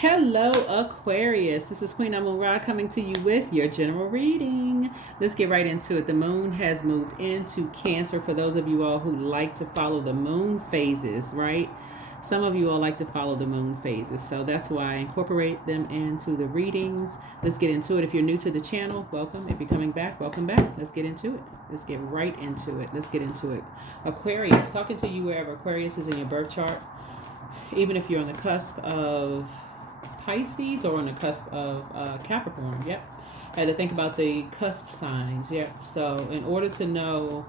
Hello, Aquarius. This is Queen Amun Ra coming to you with your general reading. Let's get right into it. The moon has moved into Cancer. For those of you all who like to follow the moon phases, right? Some of you all like to follow the moon phases, so that's why I incorporate them into the readings. Let's get into it. If you're new to the channel, welcome. If you're coming back, welcome back. Let's get into it. Let's get right into it. Let's get into it. Aquarius, talking to you wherever Aquarius is in your birth chart. Even if you're on the cusp of Pisces or on the cusp of Capricorn. Yep. I had to think about the cusp signs. Yep. So in order to know,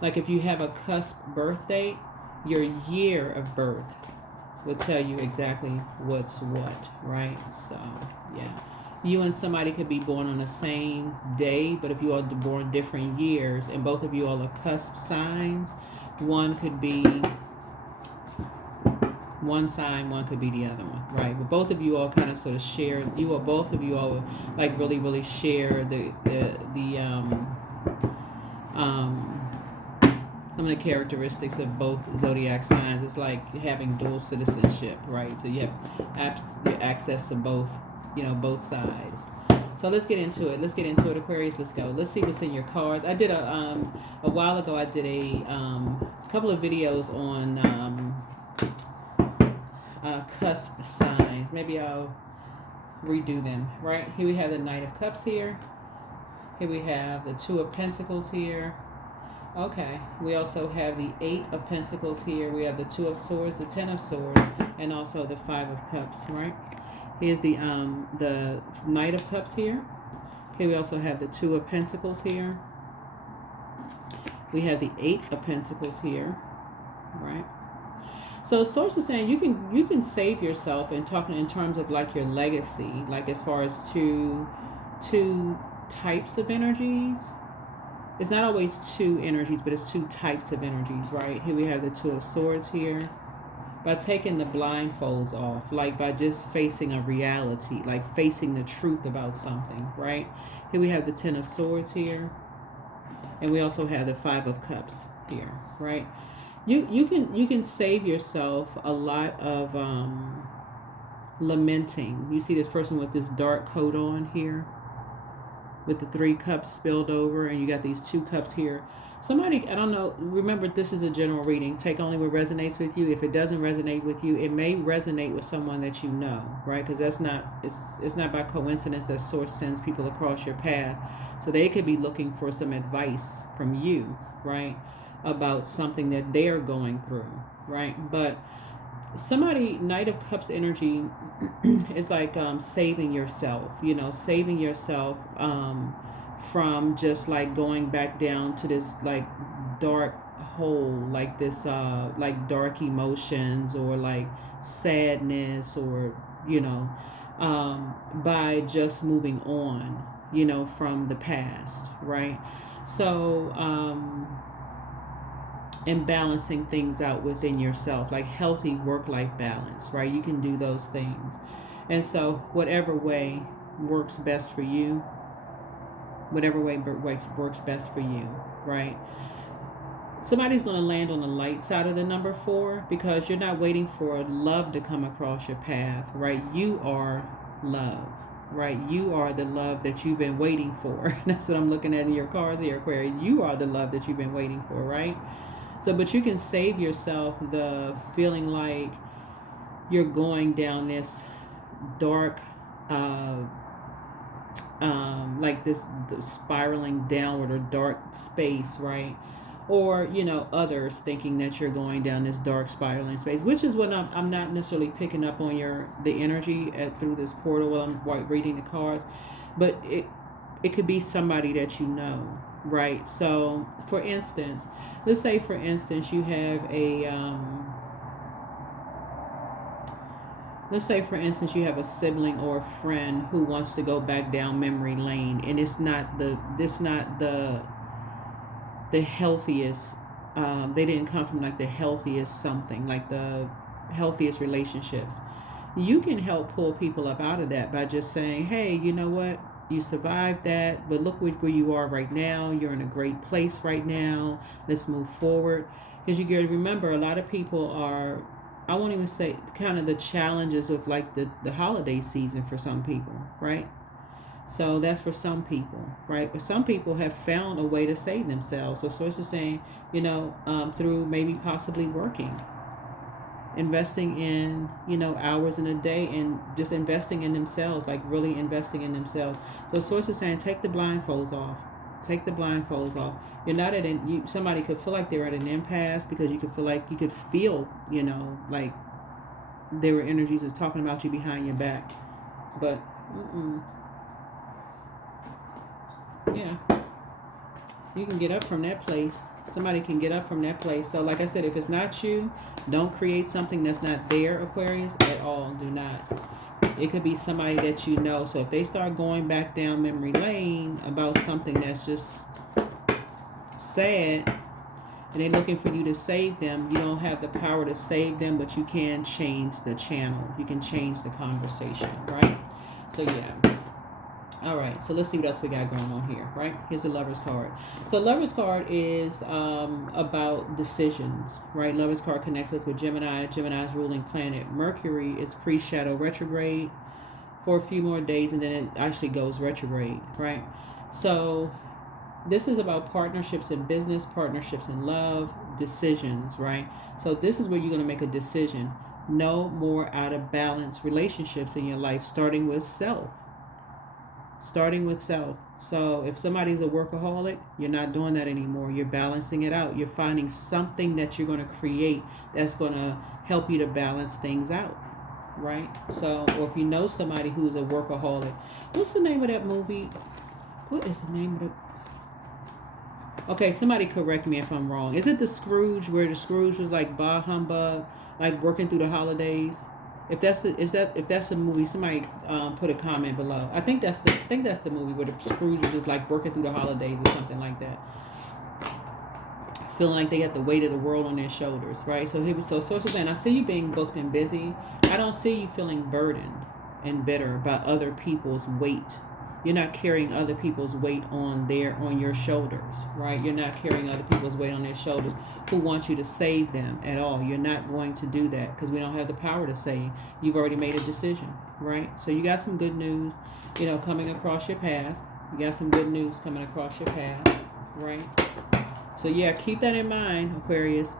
like if you have a cusp birth date, your year of birth will tell you exactly what's what, right? So yeah. You and somebody could be born on the same day, but if you all are born different years and both of you all are cusp signs, one could be one sign, one could be the other one, right? But both of you all kind of sort of share. Both of you all like really share some of the characteristics of both zodiac signs. It's like having dual citizenship, right? So you have access to both, both sides. So let's get into it. Aquarius. Let's go. Let's see what's in your cards. I did a while ago. I did a couple of videos on cusp signs. Maybe I'll redo them. Right here we have the Knight of Cups here. Here we have the Two of Pentacles here. Okay, we also have the Eight of Pentacles here. We have the Two of Swords, the Ten of Swords, and also the Five of Cups. Right. Here's the Knight of Cups here. Here we also have the Two of Pentacles here. We have the Eight of Pentacles here. Right. So source is saying you can save yourself and talking in terms of like your legacy, like as far as two types of energies. It's not always two energies, but it's two types of energies, right? Here we have the Two of Swords here. By taking the blindfolds off, like by just facing a reality, like facing the truth about something, right? Here we have the Ten of Swords here. And we also have the Five of Cups here, right? You can save yourself a lot of lamenting. You see this person with this dark coat on here with the Three Cups spilled over, and you got these Two Cups here. Somebody, I don't know, remember this is a general reading. Take only what resonates with you. If it doesn't resonate with you, it may resonate with someone that you know, right? Because it's not by coincidence that source sends people across your path. So they could be looking for some advice from you, right? About something that they're going through, right? But somebody, Knight of Cups energy is like saving yourself, saving yourself from just like going back down to this like dark hole, like this like dark emotions or like sadness or by just moving on, from the past, right? So and balancing things out within yourself, like healthy work-life balance, right? You can do those things. And so whatever way works best for you, whatever way works best for you, right? Somebody's going to land on the light side of the number 4 because you're not waiting for love to come across your path, right? You are love, right? You are the love that you've been waiting for. That's what I'm looking at in your cards here, Aquarius. You are the love that you've been waiting for, right? So, but you can save yourself the feeling like you're going down this dark, like this spiraling downward or dark space, right? Or, others thinking that you're going down this dark spiraling space, which is what I'm not necessarily picking up on the energy through this portal while I'm reading the cards, but it could be somebody that you know, right? So, for instance, let's say, for instance, you have a sibling or a friend who wants to go back down memory lane, and it's not the healthiest. They didn't come from like the healthiest something, like the healthiest relationships. You can help pull people up out of that by just saying, hey, you know what? You survived that, but look where you are right now. You're in a great place right now. Let's move forward. Because you got to remember, a lot of people are I won't even say kind of the challenges of like the holiday season for some people, right? So that's for some people, right? But some people have found a way to save themselves. So sources saying, through maybe possibly working, investing in, hours in a day and just investing in themselves, like really investing in themselves. So sources saying, take the blindfolds off. Take the blindfolds off. You're not at somebody could feel like they're at an impasse because you could feel, like there were energies that's talking about you behind your back. But, yeah, you can get up from that place. Somebody can get up from that place. So like I said, if it's not you, don't create something that's not there, Aquarius, at all. Do not. It could be somebody that you know. So if they start going back down memory lane about something that's just sad and they're looking for you to save them, you don't have the power to save them, but you can change the channel. You can change the conversation, right? So yeah. All right, so let's see what else we got going on here, right? Here's the Lover's card. So Lover's card is about decisions, right? Lover's card connects us with Gemini. Gemini's ruling planet Mercury is pre-shadow retrograde for a few more days, and then it actually goes retrograde, right? So this is about partnerships in business, partnerships in love, decisions, right? So this is where you're going to make a decision. No more out of balance relationships in your life, starting with self. Starting with self. So if somebody's a workaholic, you're not doing that anymore. You're balancing it out. You're finding something that you're going to create that's going to help you to balance things out, right? So, or if you know somebody who's a workaholic, what's the name of that movie? What is the name of it? Okay, somebody correct me if I'm wrong. Is it the Scrooge, where the Scrooge was like bah humbug, like working through the holidays? If that's a movie, somebody put a comment below. I think that's the movie where the Scrooge was just like working through the holidays or something like that, feeling like they had the weight of the world on their shoulders, right? So sources saying, I see you being booked and busy. I don't see you feeling burdened and bitter by other people's weight. You're not carrying other people's weight on your shoulders, right? You're not carrying other people's weight on their shoulders who want you to save them at all. You're not going to do that because we don't have the power to save. You've already made a decision, right? So you got some good news, coming across your path. You got some good news coming across your path, right? So yeah, keep that in mind, Aquarius.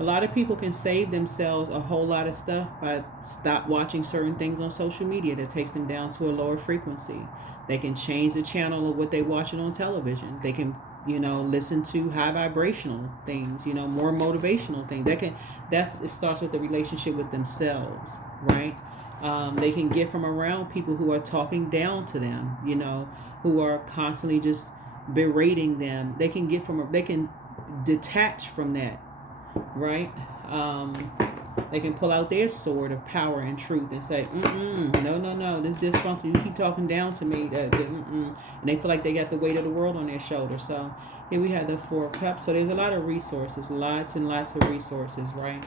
A lot of people can save themselves a whole lot of stuff by stop watching certain things on social media that takes them down to a lower frequency. They can change the channel of what they're watching on television. They can, listen to high vibrational things, more motivational things. It starts with the relationship with themselves, right? They can get from around people who are talking down to them, who are constantly just berating them. They can detach from that, right? They can pull out their sword of power and truth and say, no, this dysfunction, you keep talking down to me, and they feel like they got the weight of the world on their shoulders. So here we have the Four of Cups. So there's a lot of resources, lots and lots of resources, right?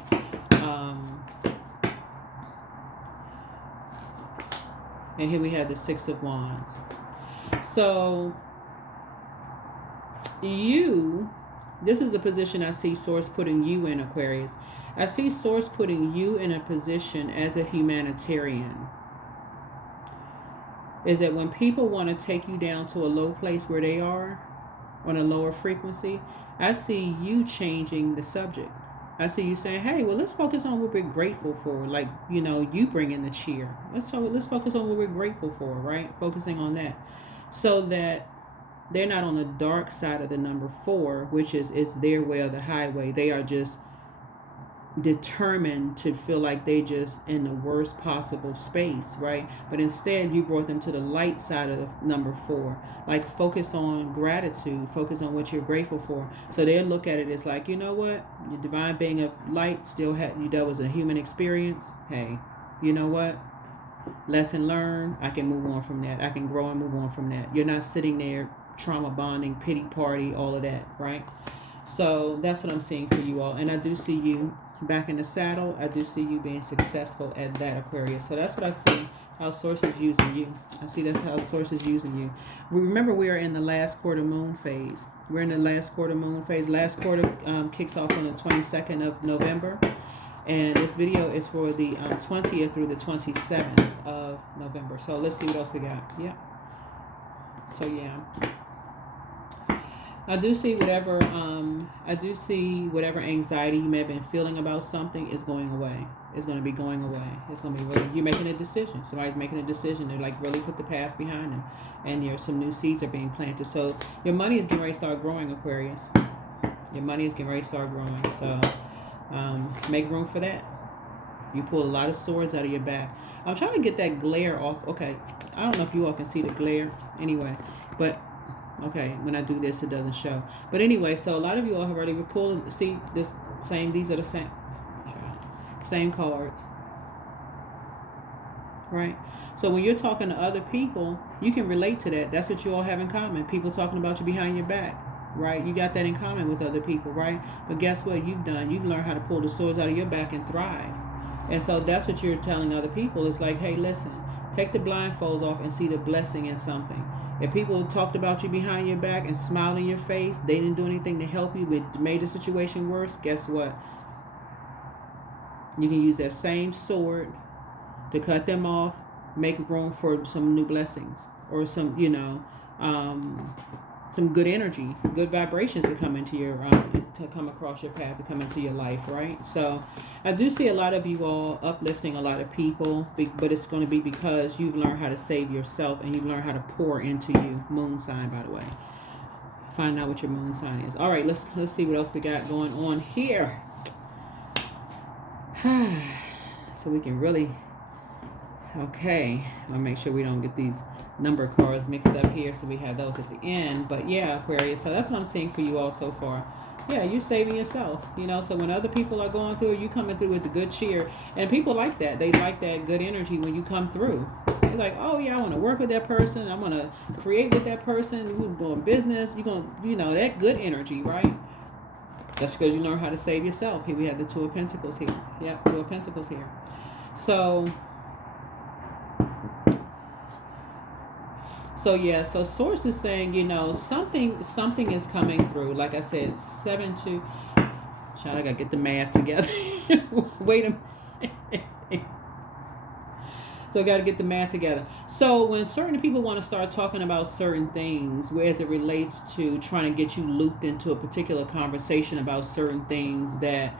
And here we have the Six of Wands. So this is the position I see Source putting you in, Aquarius. I see Source putting you in a position as a humanitarian. Is that when people want to take you down to a low place where they are, on a lower frequency, I see you changing the subject. I see you saying, hey, well, let's focus on what we're grateful for. Like, you bring in the cheer. Let's focus on what we're grateful for, right? Focusing on that. So that they're not on the dark side of the number 4, which is their way or the highway. They are just determined to feel like they just in the worst possible space, right? But instead you brought them to the light side of the number 4. Like, focus on gratitude, focus on what you're grateful for. So they'll look at it as like, you know what, your divine being of light still had you, that was a human experience. Hey, you know what, lesson learned, I can move on from that. I can grow and move on from that. You're not sitting there trauma bonding, pity party, all of that, right? So that's what I'm seeing for you all. And I do see you back in the saddle. I do see you being successful at that, Aquarius. So that's what I see, how Source is using you. I see that's how Source is using you. Remember, we are in the last quarter moon phase. We're in the last quarter moon phase. Last quarter kicks off on the 22nd of November. And this video is for the 20th through the 27th of November. So let's see what else we got. Yeah. So yeah. I do see whatever anxiety you may have been feeling about something is going away. It's going to be going away. It's going to be really, you're making a decision. Somebody's making a decision to like really put the past behind them, and some new seeds are being planted. So your money is getting ready to start growing, Aquarius. Your money is getting ready to start growing. So make room for that. You pull a lot of swords out of your back. I'm trying to get that glare off. Okay, I don't know if you all can see the glare anyway, but okay, when I do this, it doesn't show. But anyway, so a lot of you all have already pulled. See this same. These are the same cards, right? So when you're talking to other people, you can relate to that. That's what you all have in common. People talking about you behind your back, right? You got that in common with other people, right? But guess what you've done? You've learned how to pull the swords out of your back and thrive. And so that's what you're telling other people. It's like, hey, listen, take the blindfolds off and see the blessing in something. If people talked about you behind your back and smiled in your face, they didn't do anything to help you, but made the situation worse, guess what? You can use that same sword to cut them off, make room for some new blessings or some, some good energy, good vibrations to come into your, to come across your path, to come into your life, right? So I do see a lot of you all uplifting a lot of people, but it's going to be because you've learned how to save yourself and you've learned how to pour into you. Moon sign, by the way. Find out what your moon sign is. All right, let's see what else we got going on here. So we can really, okay, I'll make sure we don't get these number cards mixed up here, so we have those at the end. But yeah, Aquarius, so that's what I'm seeing for you all so far. Yeah, you're saving yourself, so when other people are going through, you coming through with the good cheer, and people like that. They like that good energy when you come through. They're like, oh yeah, I want to work with that person, I want to create with that person, you're doing business, you're going to, that good energy, right? That's because you learn how to save yourself. Here we have the Two of Pentacles here. Yep, Two of Pentacles here. So yeah, so Source is saying, something is coming through. Like I said, 7-2. Child, I gotta get the math together. Wait a minute. So I gotta get the math together. So when certain people want to start talking about certain things, as it relates to trying to get you looped into a particular conversation about certain things that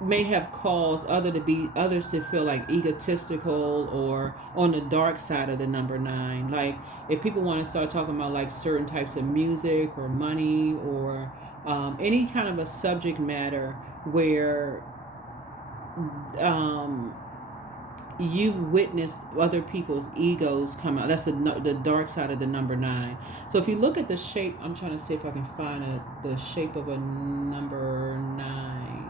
may have caused others to feel like egotistical or on the dark side of the number 9. Like if people want to start talking about like certain types of music or money or any kind of a subject matter where you've witnessed other people's egos come out. That's the dark side of the number 9. So if you look at the shape, I'm trying to see if I can find the shape of a number 9.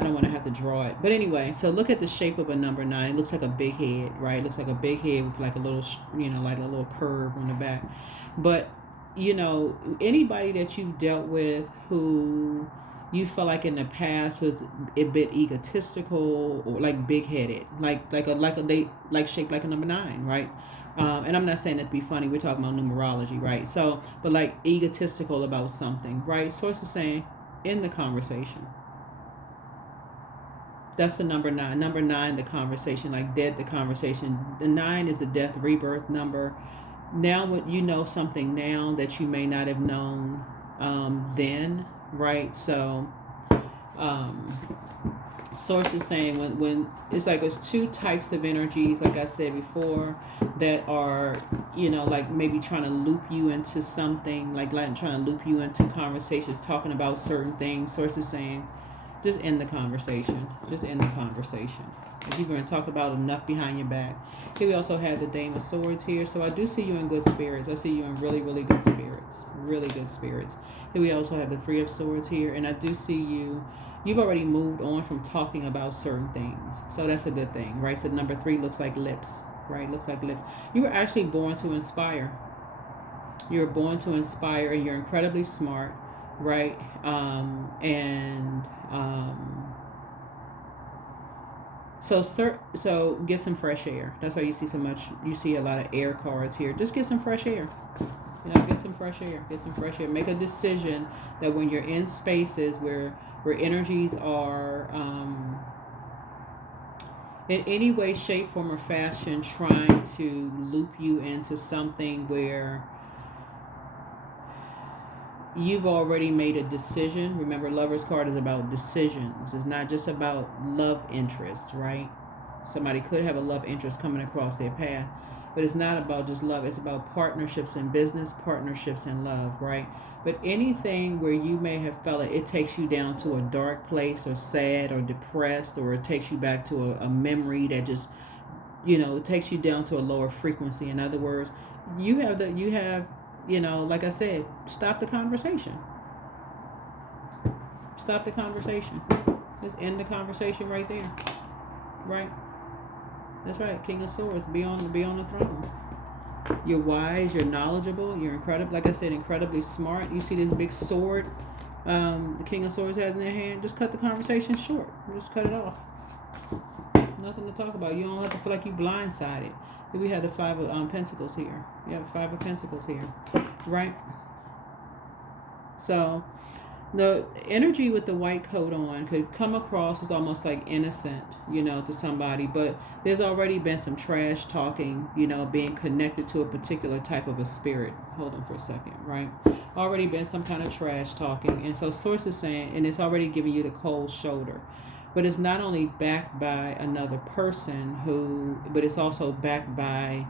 I don't want to have to draw it. But anyway, so look at the shape of a number 9. It looks like a big head, right? It looks like a big head with like a little, like a little curve on the back. But, anybody that you've dealt with who you feel like in the past was a bit egotistical or like big-headed, like shaped like a number 9, right? And I'm not saying that to be funny. We're talking about numerology, right? So, but like egotistical about something, right? Source is saying in the conversation. That's the number 9. Number 9, the conversation, like dead the conversation. The 9 is the death rebirth number. Now, when you know something now that you may not have known then, right? So, Source is saying when it's like there's two types of energies, like I said before, that are, like maybe trying to loop you into something, like trying to loop you into conversations, talking about certain things. Source is saying, just end the conversation. Just end the conversation. If you're going to talk about enough behind your back. Here we also have the Dame of Swords here. So I do see you in good spirits. I see you in really, really good spirits. Really good spirits. Here we also have the Three of Swords here. And I do see you've already moved on from talking about certain things. So that's a good thing, right? So number 3 looks like lips, right? Looks like lips. You were actually born to inspire. You're born to inspire, and you're incredibly smart, right? So get some fresh air. That's why you see so much. You see a lot of air cards here. Just get some fresh air. You know, get some fresh air. Get some fresh air. Make a decision that when you're in spaces where energies are in any way, shape, form, or fashion trying to loop you into something where you've already made a decision. Remember, Lover's card is about decisions. It's not just about love interest, right? Somebody could have a love interest coming across their path, but it's not about just love. It's about partnerships in business, partnerships in love, right? But anything where you may have felt it takes you down to a dark place or sad or depressed, or it takes you back to a memory that just, it takes you down to a lower frequency. In other words, you have, like I said, stop the conversation. Stop the conversation. Just end the conversation right there. Right? That's right. King of Swords. Be on the throne. You're wise. You're knowledgeable. You're incredible. Like I said, incredibly smart. You see this big sword the King of Swords has in their hand. Just cut the conversation short. Just cut it off. Nothing to talk about. You don't have to feel like you blindsided. We have the Five of Pentacles here. You have the Five of Pentacles here. Right? So the energy with the white coat on could come across as almost like innocent, to somebody, but there's already been some trash talking, being connected to a particular type of a spirit. Hold on for a second, right? Already been some kind of trash talking. And so Source is saying, and it's already giving you the cold shoulder. But it's not only backed by another person but it's also backed by,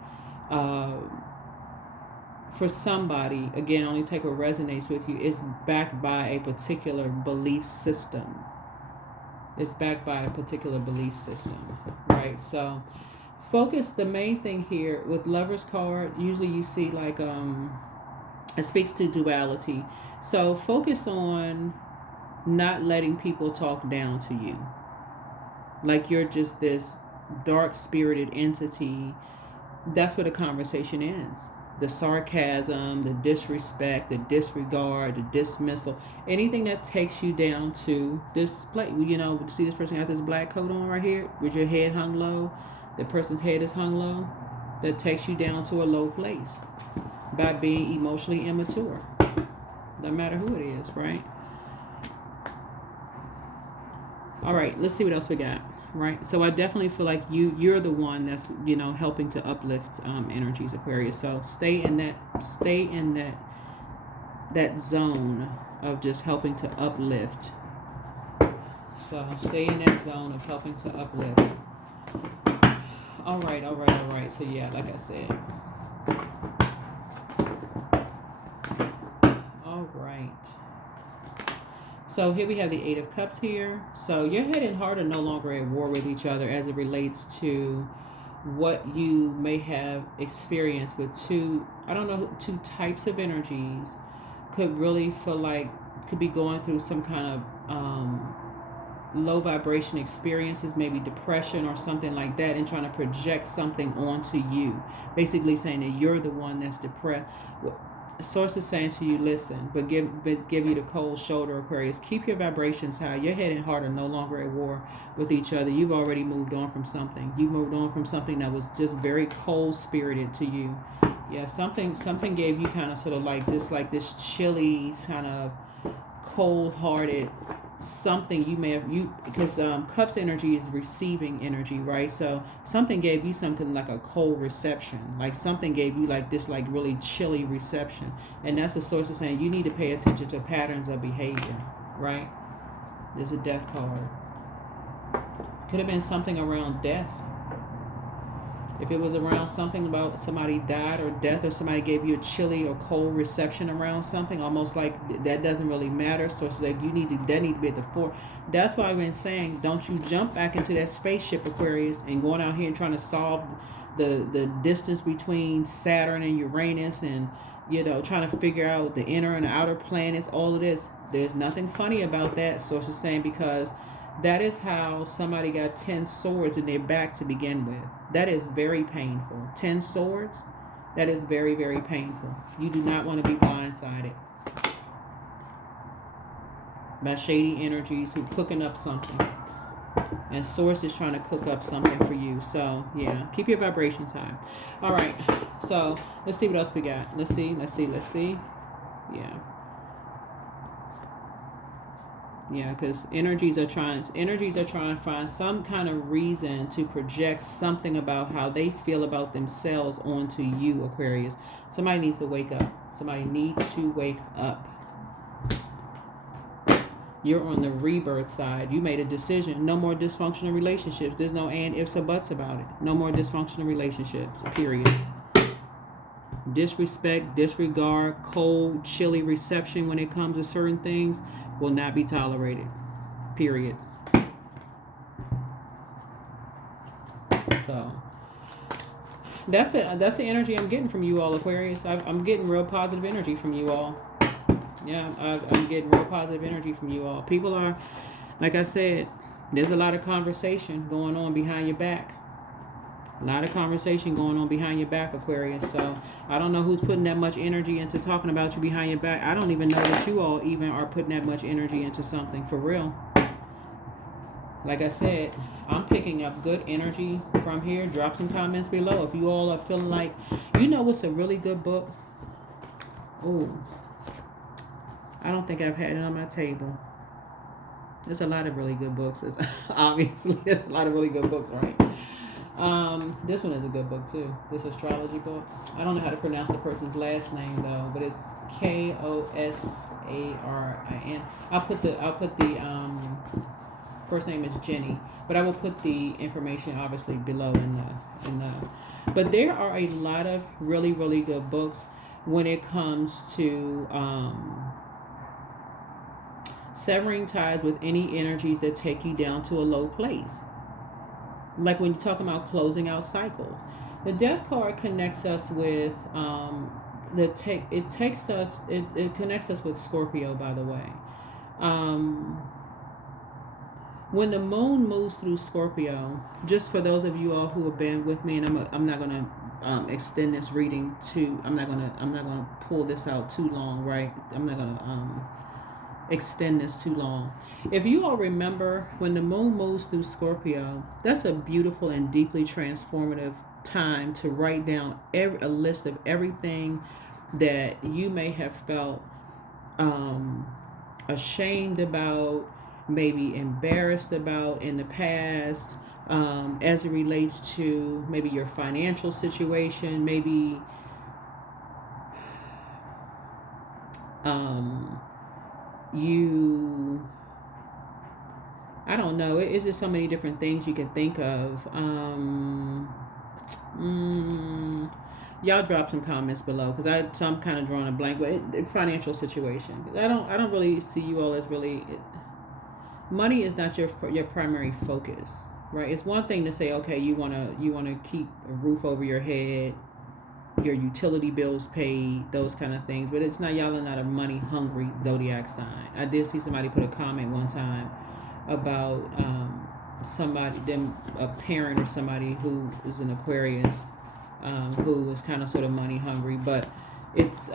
for somebody, again, only take what resonates with you, it's backed by a particular belief system. It's backed by a particular belief system, right? So focus, the main thing here with Lover's card, usually you see like, it speaks to duality. So focus on not letting people talk down to you. Like you're just this dark spirited entity. That's where the conversation ends. The sarcasm, the disrespect, the disregard, the dismissal, anything that takes you down to this place. See this person got this black coat on right here with your head hung low. The person's head is hung low. That takes you down to a low place by being emotionally immature. No matter who it is, right? All right, let's see what else we got. Right, so I definitely feel like you're the one that's helping to uplift energies, Aquarius. So stay in that zone of just helping to uplift. So stay in that zone of helping to uplift. All right. So yeah, like I said. All right. So here we have the Eight of Cups here. So your head and heart are no longer at war with each other as it relates to what you may have experienced with two types of energies. Could really feel like could be going through some kind of low vibration experiences, maybe depression or something like that, and trying to project something onto you. Basically saying that you're the one that's depressed. Source is saying to you, listen, but give you the cold shoulder, Aquarius. Keep your vibrations high. Your head and heart are no longer at war with each other. You've already moved on from something. You moved on from something that was just very cold spirited to you. Yeah, something gave you kind of sort of like this chilly kind of cold hearted something you may have because Cups energy is receiving energy, right? So something gave you something like a cold reception, like something gave you like this like really chilly reception, and that's the Source of saying you need to pay attention to patterns of behavior, right? There's a Death card. Could have been something around death. If it was around something about somebody died or death, or somebody gave you a chilly or cold reception around something, almost like that doesn't really matter. So it's like that need to be at the fore. That's why I've been saying, don't you jump back into that spaceship, Aquarius, and going out here and trying to solve the distance between Saturn and Uranus, and trying to figure out the inner and the outer planets. All of this, there's nothing funny about that. Source is saying, because that is how somebody got 10 swords in their back to begin with. That is very painful. 10 swords, that is very, very painful. You do not want to be blindsided by shady energies who cooking up something. And Source is trying to cook up something for you. So, yeah, keep your vibrations high. All right. So, let's see what else we got. Let's see. Yeah. Yeah, because energies are trying to find some kind of reason to project something about how they feel about themselves onto you, Aquarius. Somebody needs to wake up. Somebody needs to wake up. You're on the rebirth side. You made a decision. No more dysfunctional relationships. There's no and, ifs, or buts about it. No more dysfunctional relationships, period. Disrespect, disregard, cold, chilly reception when it comes to certain things will not be tolerated, period. So that's the energy I'm getting from you all, Aquarius. I'm getting real positive energy from you all. Yeah, I'm getting real positive energy from you all. People are, like I said, there's a lot of conversation going on behind your back. A lot of conversation going on behind your back, Aquarius. So I don't know who's putting that much energy into talking about you behind your back. I don't even know that you all even are putting that much energy into something for real. Like I said, I'm picking up good energy from here. Drop some comments below if you all are feeling like, you know what's a really good book? Oh, I don't think I've had it on my table. There's a lot of really good books. Obviously, there's a lot of really good books, right? This one is a good book too. This astrology book. I don't know how to pronounce the person's last name though, but it's Kosarin. I'll put the first name is Jenni, but I will put the information obviously below in the. But there are a lot of really, really good books when it comes to severing ties with any energies that take you down to a low place. Like when you're talking about closing out cycles. The Death card connects us with it connects us with Scorpio, by the way. When the moon moves through Scorpio, just for those of you all who have been with me, and I'm not gonna extend this reading I'm not gonna pull this out too long, right? I'm not gonna extend this too long. If you all remember, when the moon moves through Scorpio, that's a beautiful and deeply transformative time to write down a list of everything that you may have felt ashamed about, maybe embarrassed about in the past, as it relates to maybe your financial situation, maybe I don't know. It's just so many different things you can think of. Y'all drop some comments below because I'm kind of drawing a blank. But financial situation. I don't really see you all as really. Money is not your primary focus, right? It's one thing to say, okay, you wanna keep a roof over your head, your utility bills paid, those kind of things. But it's not, y'all are not a money hungry zodiac sign. I did see somebody put a comment one time about a parent or somebody who is an Aquarius, who was kind of sort of money hungry. But it's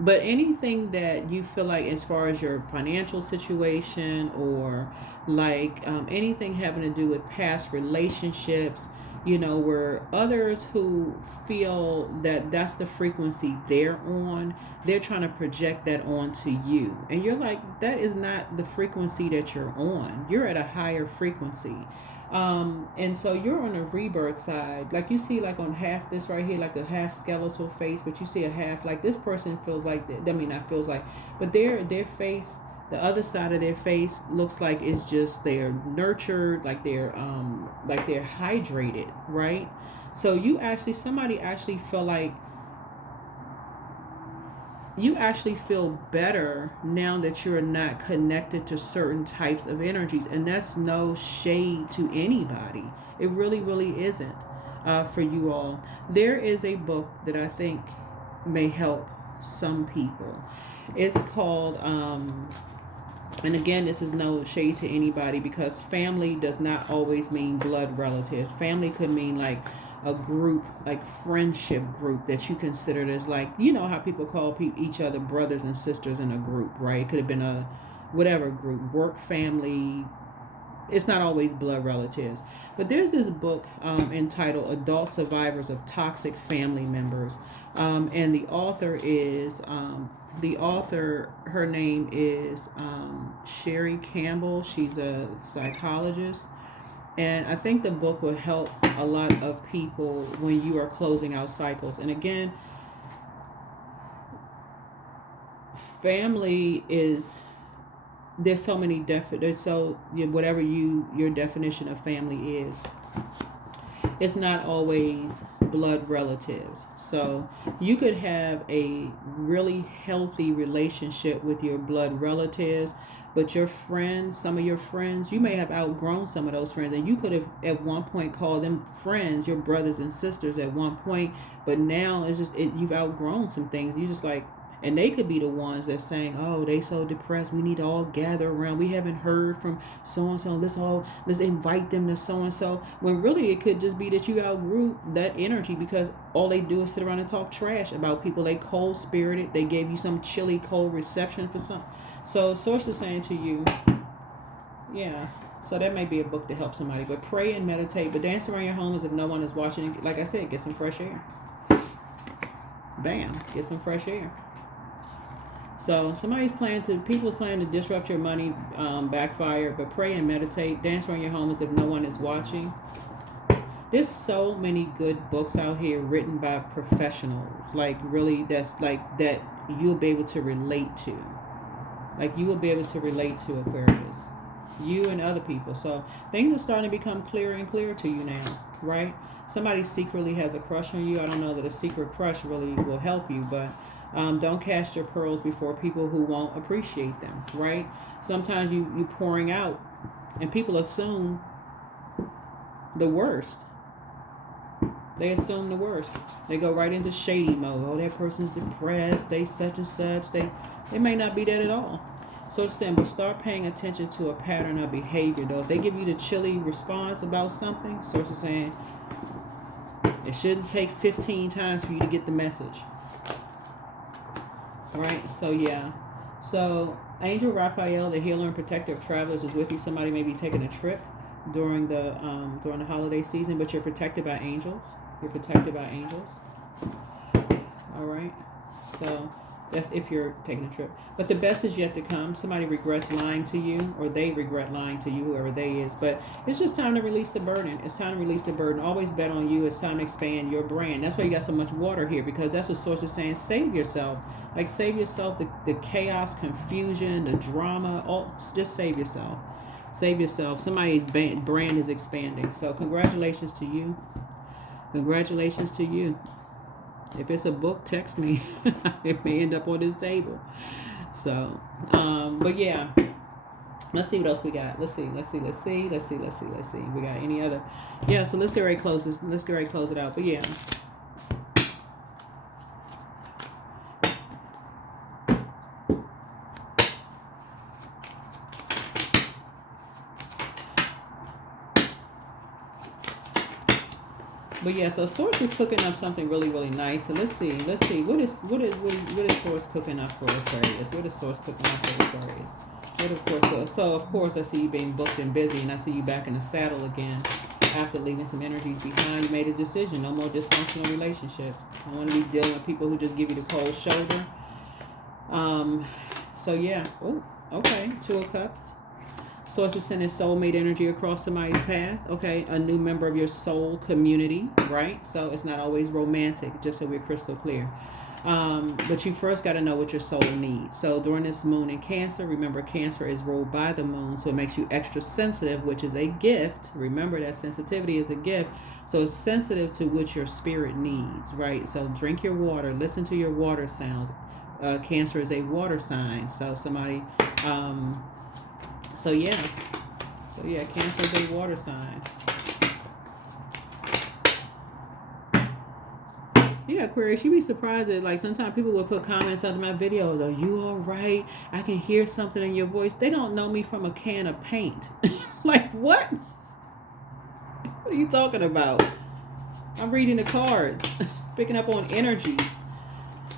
but anything that you feel like as far as your financial situation or like anything having to do with past relationships, where others who feel that that's the frequency they're on, they're trying to project that onto you. And you're like, that is not the frequency that you're on. You're at a higher frequency. And so you're on the rebirth side, like you see, like on half this right here, like the half skeletal face, but you see a half, like this person feels like that. I mean, not feels like, but their face, the other side of their face looks like it's just they're nurtured, like they're hydrated, right? So somebody actually feel like you actually feel better now that you're not connected to certain types of energies. And that's no shade to anybody. It really, really isn't for you all. There is a book that I think may help some people. It's called, and again, this is no shade to anybody because family does not always mean blood relatives. Family could mean like, a group, like friendship group, that you considered as, like, you know how people call each other brothers and sisters in a group, right? It could have been a whatever group, work, family. It's not always blood relatives. But there's this book entitled Adult Survivors of Toxic Family Members. And the author is, her name is Sherry Campbell. She's a psychologist. And I think the book will help a lot of people when you are closing out cycles. And again, family is, there's so many whatever your definition of family is, it's not always blood relatives. So you could have a really healthy relationship with your blood relatives, but your friends, some of your friends, you may have outgrown some of those friends, and you could have at one point called them friends, your brothers and sisters at one point, but now it's just you've outgrown some things. You just like, and they could be the ones that's saying, oh, they so depressed, we need to all gather around, we haven't heard from so-and-so, let's invite them to so-and-so. When really it could just be that you outgrew that energy, because all they do is sit around and talk trash about people. They cold-spirited, they gave you some chilly, cold reception for something. So Source is saying to you, yeah, so that may be a book to help somebody. But pray and meditate, but dance around your home as if no one is watching. Like I said, get some fresh air. Bam, get some fresh air. So people's planning to disrupt your money, backfire, but pray and meditate. Dance around your home as if no one is watching. There's so many good books out here written by professionals, like really that's like that you'll be able to relate to. Like you will be able to relate to, Aquarius. You and other people. So things are starting to become clearer and clearer to you now, right? Somebody secretly has a crush on you. I don't know that a secret crush really will help you, but don't cast your pearls before people who won't appreciate them, right? Sometimes you pouring out and people assume the worst. They assume the worst. They go right into shady mode. Oh, that person's depressed. They such and such. They may not be that at all. So it's saying, but start paying attention to a pattern of behavior, though. If they give you the chilly response about something, Source is saying it shouldn't take 15 times for you to get the message. All right, so yeah. So Angel Raphael, the healer and protector of travelers, is with you. Somebody may be taking a trip during the holiday season, but you're protected by angels. You're protected by angels. All right, so that's if you're taking a trip. But the best is yet to come. Somebody regrets lying to you, or they regret lying to you, whoever they is. But it's just time to release the burden. It's time to release the burden. Always bet on you. It's time to expand your brand. That's why you got so much water here, because that's what Source is saying. Save yourself. Like save yourself the chaos, confusion, the drama. Just save yourself. Save yourself. Somebody's brand is expanding. So congratulations to you. Congratulations to you. If it's a book, text me. It may end up on this table. So, but yeah. Let's see what else we got. Let's see. We got any other? Yeah. So let's get ready to close this. Let's get ready to close it out. But yeah. But yeah, so Source is cooking up something really, really nice. So let's see. What is Source cooking up for Aquarius? What is Source cooking up for Aquarius? Of course, I see you being booked and busy, and I see you back in the saddle again after leaving some energies behind. You made a decision. No more dysfunctional relationships. I want to be dealing with people who just give you the cold shoulder. So yeah. Oh, okay. 2 of Cups. Source is sending soulmate energy across somebody's path. Okay, a new member of your soul community, right? So it's not always romantic, just so we're crystal clear. But you first got to know what your soul needs. So during this moon in Cancer, remember Cancer is ruled by the moon, so it makes you extra sensitive, which is a gift. Remember that sensitivity is a gift. So it's sensitive to what your spirit needs, right? So drink your water, listen to your water sounds. Cancer is a water sign. So somebody... So yeah, Cancer is a water sign. Yeah, Aquarius, you'd be surprised that like sometimes people will put comments under my videos. Are you all right? I can hear something in your voice. They don't know me from a can of paint. Like what? What are you talking about? I'm reading the cards, picking up on energy.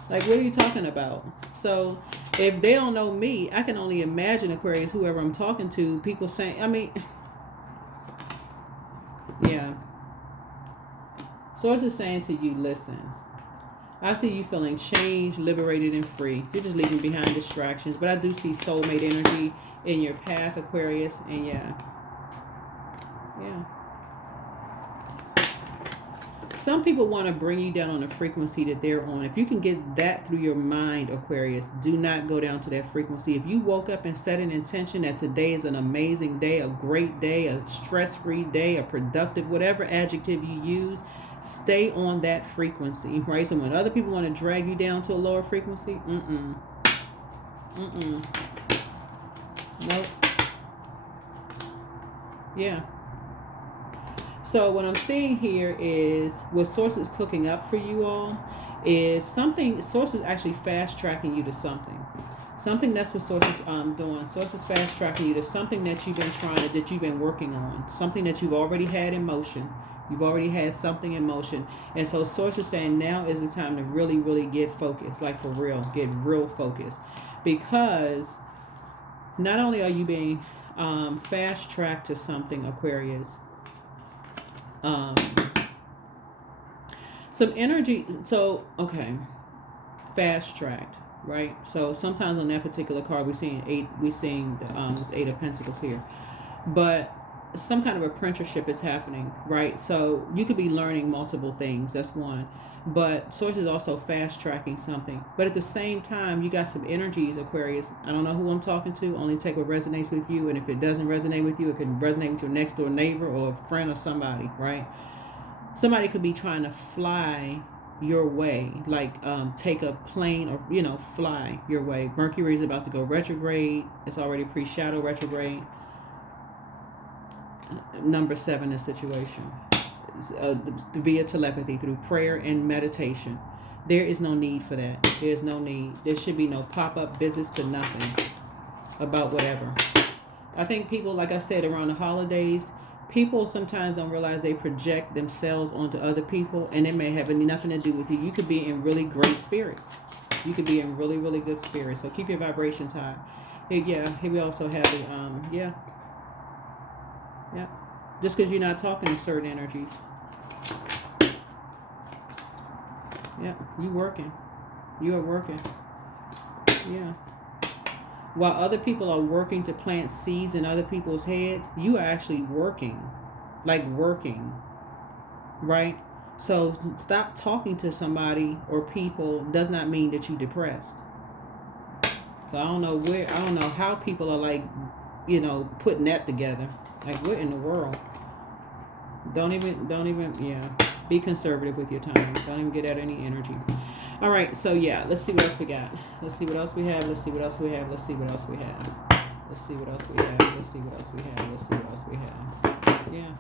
Like, what are you talking about? So, if they don't know me, I can only imagine, Aquarius, whoever I'm talking to, people saying, I mean, yeah. So I'm just saying to you, listen, I see you feeling changed, liberated, and free. You're just leaving behind distractions. But I do see soulmate energy in your path, Aquarius. And yeah. Some people want to bring you down on the frequency that they're on. If you can get that through your mind, Aquarius, do not go down to that frequency. If you woke up and set an intention that today is an amazing day, a great day, a stress-free day, a productive, whatever adjective you use, stay on that frequency, right? So when other people want to drag you down to a lower frequency, nope. Yeah. So what I'm seeing here is what Source is cooking up for you all is something. Source is actually fast tracking you to something. Something that's what Source is doing. Source is fast tracking you to something that you've been that you've been working on. Something that you've already had in motion. You've already had something in motion. And so Source is saying now is the time to really, really get focused. Like for real. Get real focused. Because not only are you being fast tracked to something, Aquarius, some energy. So okay, fast tracked, right? So sometimes on that particular card we're seeing this 8 of Pentacles here, but some kind of apprenticeship is happening, right? So you could be learning multiple things. That's one. But Source is also fast tracking something. But at the same time, you got some energies, Aquarius. I don't know who I'm talking to. Only take what resonates with you. And if it doesn't resonate with you, it can resonate with your next door neighbor or a friend or somebody, right? Somebody could be trying to fly your way, like take a plane or, fly your way. Mercury is about to go retrograde. It's already pre-shadow retrograde. Number 7 is situation. Via telepathy, through prayer and meditation. There is no need for that. There's no need. There should be no pop-up visits to nothing about whatever. I think people, like I said, around the holidays, people sometimes don't realize they project themselves onto other people, and it may have nothing to do with you. You could be in really great spirits. You could be in really, really good spirits. So keep your vibrations high. Here we also have the, yeah. Just because you're not talking to certain energies. Yeah, you working. You are working. Yeah. While other people are working to plant seeds in other people's heads, you are actually working. Like working. Right? So stop talking to somebody or people does not mean that you're depressed. So I don't know how people are like, putting that together. Like, what in the world? Don't even, yeah. Be conservative with your time. Don't even get out any energy. All right, so yeah, let's see what else we got. Let's see what else we have. Let's see what else we have. Let's see what else we have. Let's see what else we have. Let's see what else we have. Let's see what else we have. Yeah.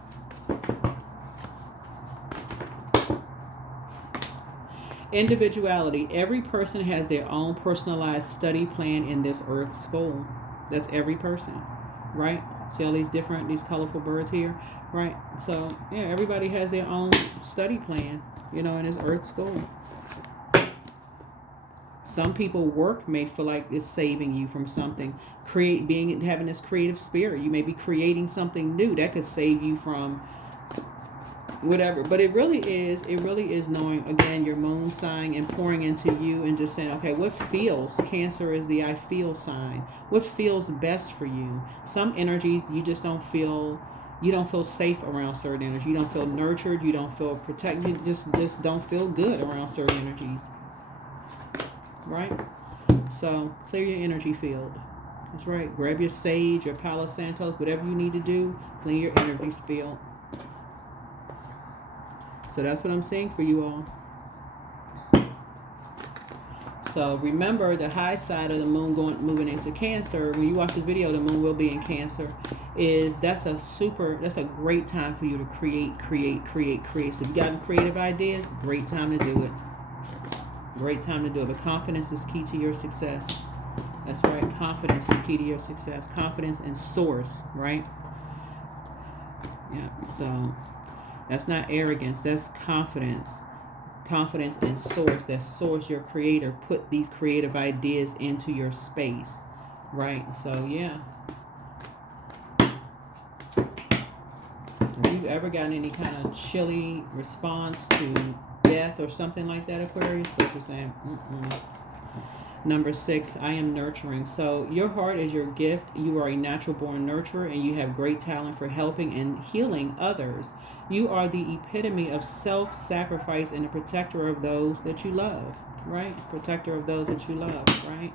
Individuality. Every person has their own personalized study plan in this Earth school. That's every person, right? See all these colorful birds here, right? So yeah, everybody has their own study plan, in this Earth school. Some people work may feel like it's saving you from something. Having this creative spirit. You may be creating something new that could save you from whatever. But it really is knowing, again, your moon sign and pouring into you and just saying, okay, what feels? Cancer is the I feel sign. What feels best for you? Some energies you just don't feel. You don't feel safe around certain energies. You don't feel nurtured. You don't feel protected. Just don't feel good around certain energies. Right? So clear your energy field. That's right. Grab your sage, your Palo Santos, whatever you need to do. Clean your energy field. So that's what I'm saying for you all. So remember, the high side of the moon moving into Cancer. When you watch this video, the moon will be in Cancer. That's a great time for you to create. So if you got creative ideas, great time to do it. Great time to do it. But confidence is key to your success. That's right. Confidence is key to your success. Confidence in source, right? Yeah. So That's not arrogance. That's confidence. Confidence in source. That source, your creator, put these creative ideas into your space. Right? So, yeah. If you've ever gotten any kind of chilly response to death or something like that, Aquarius, so you're saying, Number 6, I am nurturing. So your heart is your gift. You are a natural born nurturer and you have great talent for helping and healing others. You are the epitome of self-sacrifice and a protector of those that you love, right? Protector of those that you love, right?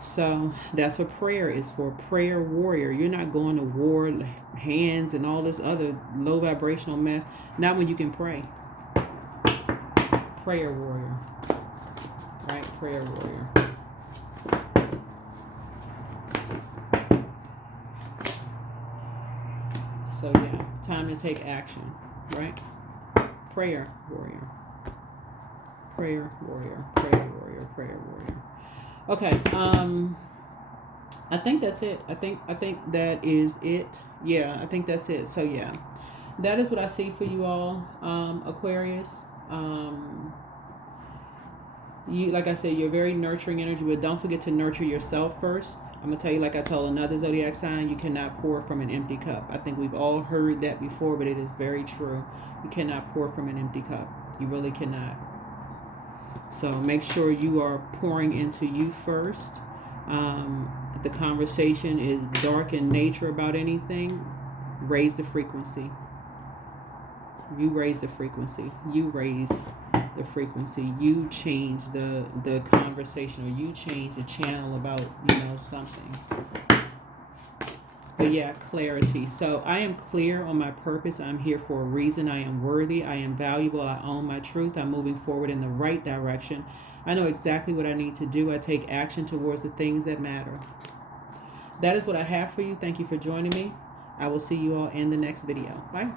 So that's what prayer is for. Prayer warrior. You're not going to war, hands and all this other low vibrational mess. Not when you can pray. Prayer warrior. Right? Prayer warrior. So yeah, time to take action. Right? Prayer warrior. Prayer warrior. Prayer warrior. Prayer warrior. Okay, I think that's it. I think that is it. Yeah, I think that's it. So yeah, that is what I see for you all, Aquarius. You, like I said, you're very nurturing energy, but don't forget to nurture yourself first. I'm gonna tell you, like I told another zodiac sign, you cannot pour from an empty cup. I think we've all heard that before, but it is very true. You cannot pour from an empty cup. You really cannot. So make sure you are pouring into you first. If the conversation is dark in nature about anything, raise the frequency. You raise the frequency. You raise the frequency. You change the conversation, or you change the channel about, something. But yeah, clarity. So I am clear on my purpose. I'm here for a reason. I am worthy. I am valuable. I own my truth. I'm moving forward in the right direction. I know exactly what I need to do. I take action towards the things that matter. That is what I have for you. Thank you for joining me. I will see you all in the next video. Bye.